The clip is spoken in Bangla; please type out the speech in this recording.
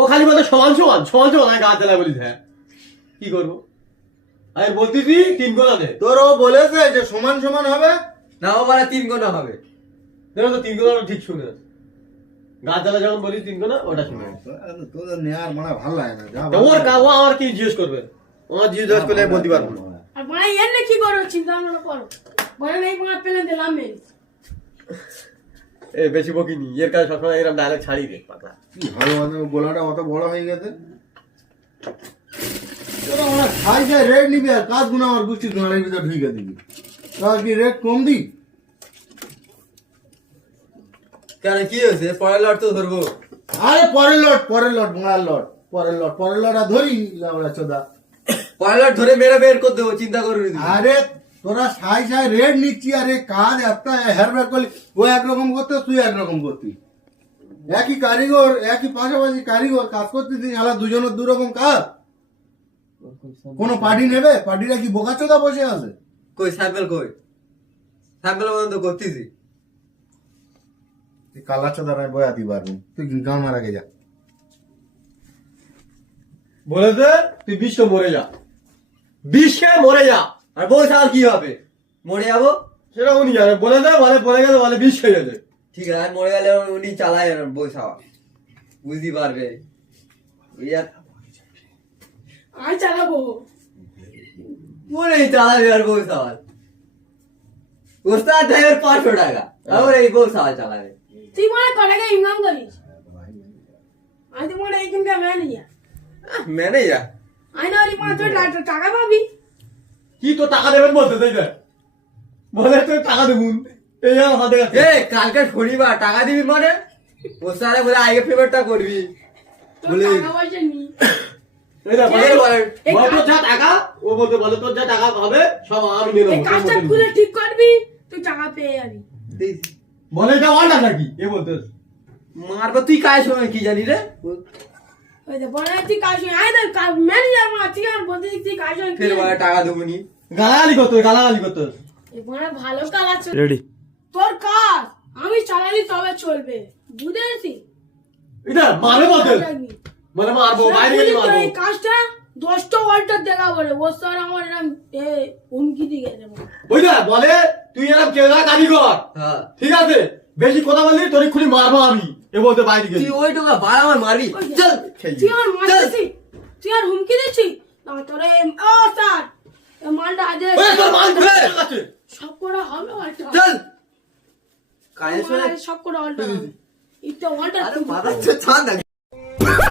ও খালি বলতে সমান সমান সমান সমান আমি গাছ জ্বালায় বলি হ্যাঁ কি করবো আমি বলতেছি 3 গোনা দে তোর ও বলেছে যে সমান সমান হবে না ও মানে 3 গোনা হবে। দেখো তো 3 গোনা ঠিক শুনে গাছ জ্বালা যখন বলি 3 গোনা ওটা শুনে তোদের নেয়ার মানে ভালো লাগে না যা ওর ও আমার কি জিজ্ঞেস করবে ওর জিজ্ঞেস করলে আমি বলতে পারবো না আর মানে এনে কি করো চিন্তা ভাবনা করো বলে নেই তোমার পেলে দিলাম আমি এ বেশি বকিনি এর কাছে সবসময় এরকম ডায়লগ ছাড়ি দে পাতলা কি ভালো মানে গোলাটা অত বড় হয়ে গেছে তোরা ওরা খাই যায় রেট নিবি আর কাজ গুলো আমার গুষ্টি ধোঁয়ারের ভিতর ঢুকে দিবি তোরা কি রেট কম দি কেন কি হয়েছে পরের লট তো ধরবো। আরে পরের লট পরের লট আর ধরি লাউড়া চোদা পরের লট ধরে মেরে বের করে দেবো চিন্তা করবি না। আরে তোরা সাই রেট নিচ্ছি আরে কাজ একটা হেরবার করলি ও একরকম করতে তুই একরকম করতি একই কারিগর একই পাশাপাশি কারিগর কাজ করতেছিস আলা দুজনের দুরকম কাজ কোনো পার্টি নেবে পার্টিরা কি বোকাচোদা বসে আছে কই স্যাম্পল পর্যন্ত করতেছি। তুই কালা চোদারাই বয়াতি পারবি তুই গান মারা গে যা বলেছে তুই বিশ্ব মরে যা বিশ্বে মরে যা আর বউ সাল কি হবে মরে যাবো। সেটা উনি জানে বলে গেলে বলে বিষ হয়ে যাবে ঠিক আছে আর মরে গেলে উনি চালায় বউ সাওয়া বুঝতে পারবে। আমি চালাবো মনে চালাবে আর বউ সাওয়াল ওস্তাদ ড্রাইভার 500 টাকা আর এই বউ সাওয়াল চালাবে। তুই মানে কটাকা ইনকাম করিস আমি তো মনে এইখানকার ম্যানেজার ম্যানেজার আমি না ওই মানে তুই টাকা পাবি কি তো টাকা দেবেন বলতে তাই না বলে তুই টাকা দেবুন এই হাতে কাছে এ কালকে শনিবার টাকা দিবি মানে ওস্তাদে বলে আগে পেমেন্টটা করবি তোর বলে টাকা পয়সা নি এই না বলে এই বলে তোর যা টাকা ও বলতে বলে তোর যা টাকা হবে সব আমি নিয়ে এই নেবো কাজটা খুলে ঠিক করবি তুই টাকা পেয়ে যাবি বলে এটা অর্ডার নাকি এ বলতে মারবা তুই কাজ সময় কি জানি রে ওই যে বলে তুই কাজ আয় না ম্যানেজার মা তুই আর বলতে তুই কাজ ফের বলে টাকা দেবো নি গালাগালি করতো এখানে ভালো কাজ আছে রেডি তোর কাজ আমি চালালি তবে চলবে বুঝেছি এটা মারবে বলতে মানে মারবো বাইরে গেলে মারবো এই কাজটা 10টা অল্টার দেখা বলে ও স্যার আমার এরকম হুমকি দিয়ে গেছে বুঝলা বলে তুই এরকম কেনা কারিগর হ্যাঁ ঠিক আছে বেশি কথা বললি তোর খুলি মারবো আমি এ বলতে বাইরে গেলি তুই ওই টাকা বাড়া আমার মারবি চল তুই আর মারছিস তুই আর হুমকি দিচ্ছিস না তোরে ও স্যার এই মালটা আজ ওই তোর মান ধরে আছে সব করে হবে অল্টার চল কাজের সময় সব করে অল্টার হবে এটা অল্টার আরে মাথা ছাড় না